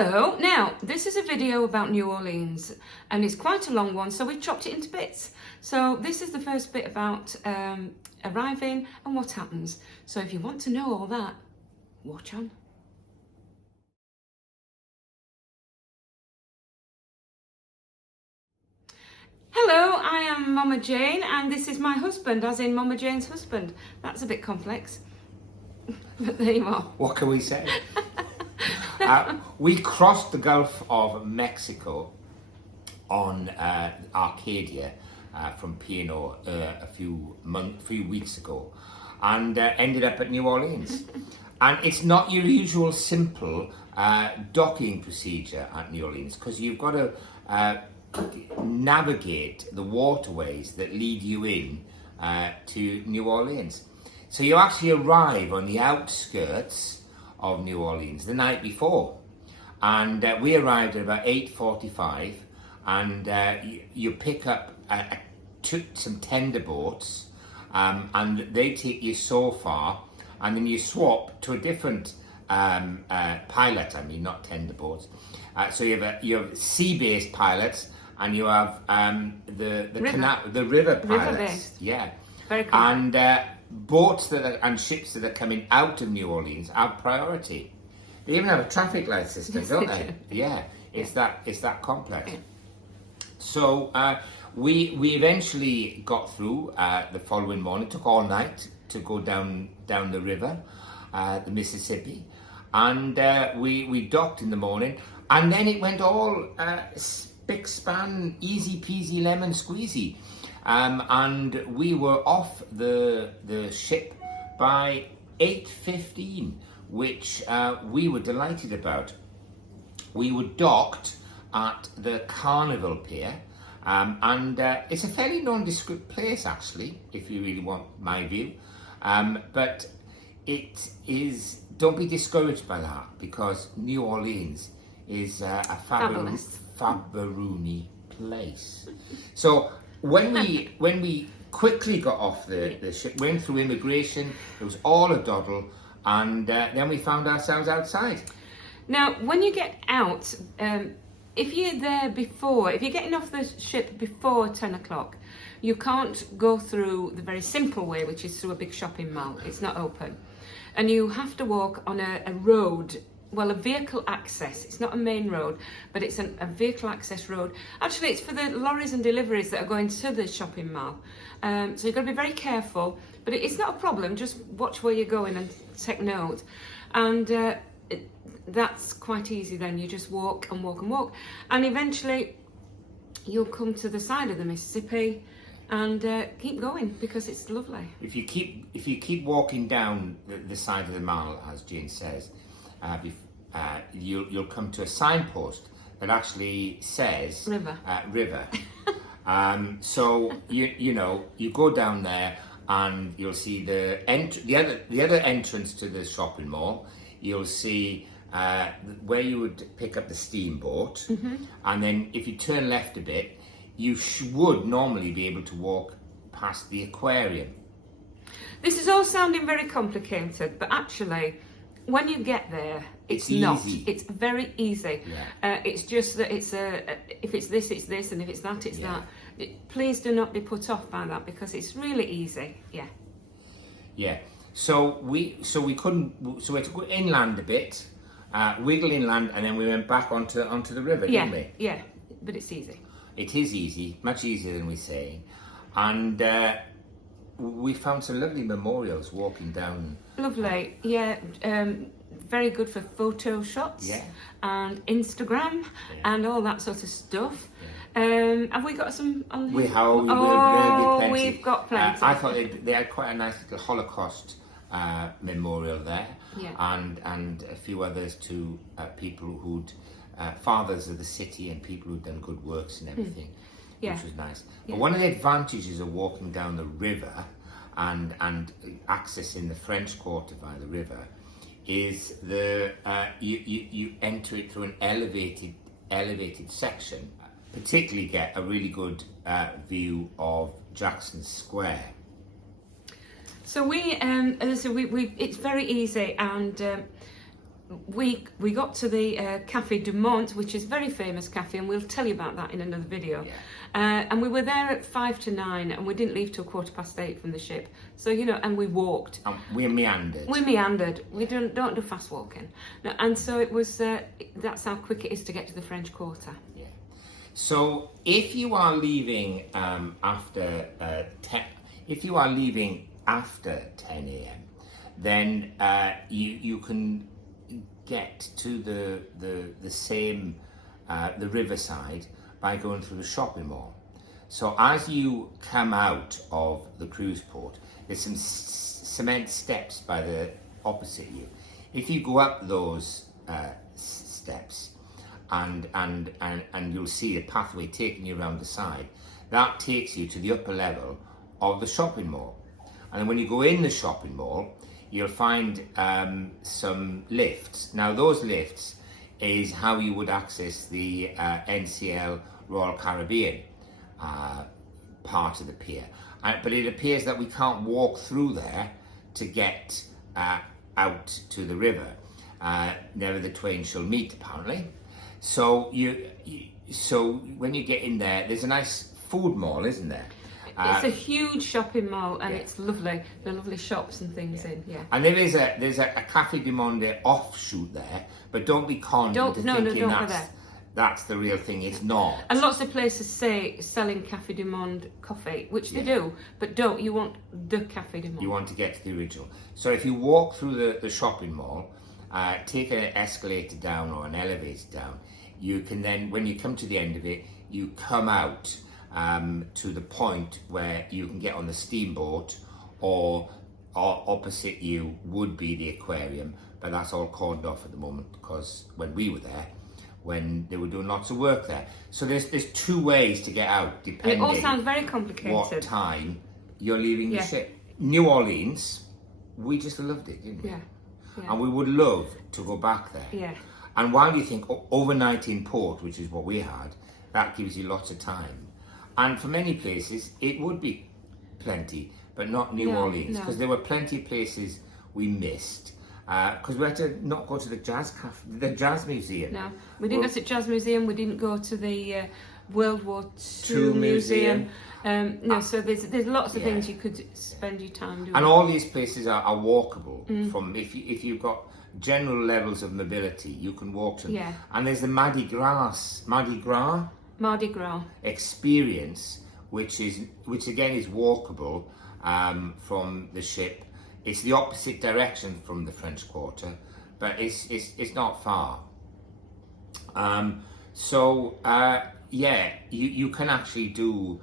Hello, now this is a video about New Orleans and it's quite a long one, so we've chopped it into bits. So this is the first bit about arriving and what happens. So if you want to know all that, watch on. Hello, I am Mama Jane and this is my husband, as in Mama Jane's husband. That's a bit complex, but there you are. What can we say? We crossed the Gulf of Mexico on Arcadia from P&O a few weeks ago, and ended up at New Orleans. And it's not your usual simple docking procedure at New Orleans, because you've got to navigate the waterways that lead you in to New Orleans. So you actually arrive on the outskirts of New Orleans the night before, and we arrived at about 8:45, and you pick up some tender boats, and they take you so far, and then you swap to a different pilot. I mean, not tender boats. So you have sea-based pilots, and you have the river pilots. River-based. Yeah, Very cool. And boats and ships that are coming out of New Orleans have priority. They even have a traffic light system, don't they? Yeah, it's that complex. Yeah. So we eventually got through the following morning. It took all night to go down the river, the Mississippi, and we docked in the morning, and then it went all spick span, easy peasy lemon squeezy. And we were off the ship by 8:15, which we were delighted about. We were docked at the Carnival Pier, and it's a fairly nondescript place, actually, if you really want my view. But it is, don't be discouraged by that, because New Orleans is a fabberoonie place. So when we quickly got off the ship, went through immigration, it was all a doddle, and then we found ourselves outside. Now, when you get out, if you're getting off the ship before 10 o'clock, you can't go through the very simple way, which is through a big shopping mall. It's not open. And you have to walk on a road, well, a vehicle access. It's not a main road, but it's a vehicle access road. Actually, it's for the lorries and deliveries that are going to the shopping mall. So you've got to be very careful, but it's not a problem. Just watch where you're going and take note. And that's quite easy then. You just walk and walk and walk. And eventually you'll come to the side of the Mississippi and keep going, because it's lovely. If you keep walking down the side of the mall, as Jane says, you'll come to a signpost that actually says river. So you go down there, and you'll see the other entrance to the shopping mall. You'll see where you would pick up the steamboat, and then if you turn left a bit, you would normally be able to walk past the aquarium. This is all sounding very complicated, but actually, when you get there, it's not. Easy. It's very easy. Yeah. It's just that if it's this, it's this, and if it's that, it's that. Please do not be put off by that, because it's really easy. Yeah. Yeah. So we had to go inland a bit, wiggle inland, and then we went back onto the river, didn't we? Yeah. But it's easy. It is easy, much easier than we say, and we found some lovely memorials walking down. Lovely, yeah. Very good for photo shots, and Instagram, and all that sort of stuff. Yeah. Have we got some on here? We've got plenty. I thought they had quite a nice little Holocaust memorial there, and a few others to people who'd fathers of the city and people who'd done good works and everything, which was nice. But one of the advantages of walking down the river and accessing the French Quarter by the river is you enter it through an elevated section. Particularly get a really good view of Jackson Square. So we it's very easy, and we got to the Café du Monde, which is a very famous cafe, and we'll tell you about that in another video. Yeah. And we were there at 5 to 9, and we didn't leave till 8:15 from the ship. So and we walked. We meandered. We meandered. We don't do fast walking. No, and so it was. That's how quick it is to get to the French Quarter. Yeah. So if you are leaving after 10, if you are leaving after 10 a.m., then you can get to the same the riverside by going through the shopping mall. So as you come out of the cruise port, there's some cement steps by the opposite you. If you go up those steps, and you'll see a pathway taking you around the side, that takes you to the upper level of the shopping mall. And when you go in the shopping mall, you'll find some lifts. Now those lifts is how you would access the NCL Royal Caribbean part of the pier. But it appears that we can't walk through there to get out to the river. Never the twain shall meet, apparently. So so when you get in there, there's a nice food mall, isn't there? It's a huge shopping mall, and it's lovely. There are lovely shops and things in. Yeah. And there's a Café du Monde offshoot there, but don't be conned into thinking that's the real thing. It's not. And lots of places say selling Café du Monde coffee, which they do, but you want the Café du Monde. You want to get to the original. So if you walk through the shopping mall, take an escalator down or an elevator down, you can then, when you come to the end of it, you come out to the point where you can get on the steamboat, or opposite you would be the aquarium, but that's all cordoned off at the moment because when we were there, when they were doing lots of work there. So there's two ways to get out, depending. It all sounds very complicated. What time you're leaving the ship. New Orleans, we just loved it, didn't we? Yeah. And we would love to go back there. Yeah. And while you think overnight in port, which is what we had, that gives you lots of time. And for many places, it would be plenty, but not New Orleans, because there were plenty of places we missed. Because we had to not go to the jazz museum. No, we didn't go to the jazz museum. We didn't go to the World War II museum. No, so there's lots of things you could spend your time doing. And all these places are walkable. From if you've got general levels of mobility, you can walk to them. Yeah. And there's the Mardi Gras experience, which again is walkable from the ship. It's the opposite direction from the French Quarter, but it's not far. You can actually do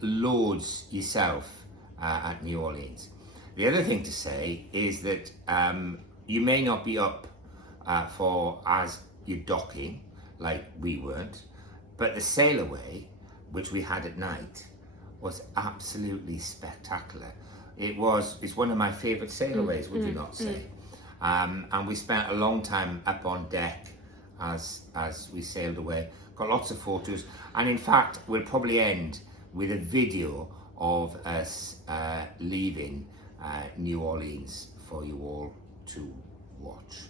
loads yourself at New Orleans. The other thing to say is that you may not be up as you're docking, like we weren't, but the sail away, which we had at night, was absolutely spectacular. It's one of my favourite sailaways, would you not say? And we spent a long time up on deck as we sailed away. Got lots of photos, and in fact, we'll probably end with a video of us leaving New Orleans for you all to watch.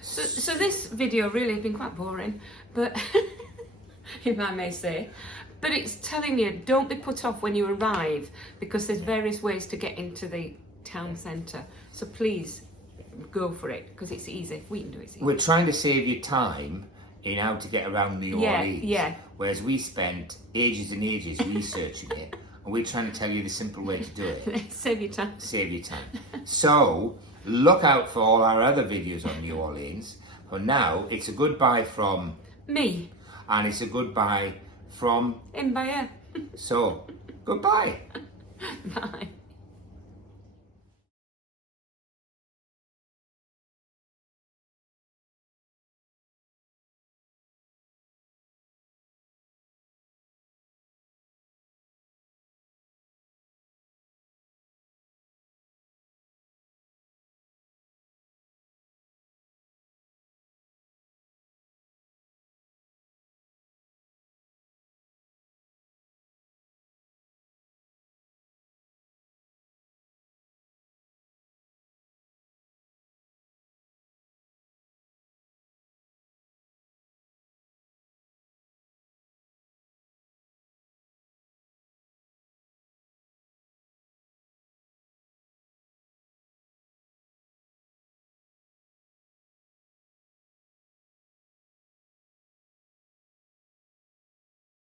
So this video really has been quite boring, but if I may say. But it's telling you, don't be put off when you arrive, because there's various ways to get into the town centre. So please go for it, because it's easy. We can do it. It's easy. We're trying to save you time in how to get around New Orleans. Yeah. Whereas we spent ages and ages researching it, and we're trying to tell you the simple way to do it. Save your time. Save your time. So look out for all our other videos on New Orleans. For now, it's a goodbye from me. And it's a goodbye from Mbaya. So, goodbye. Bye.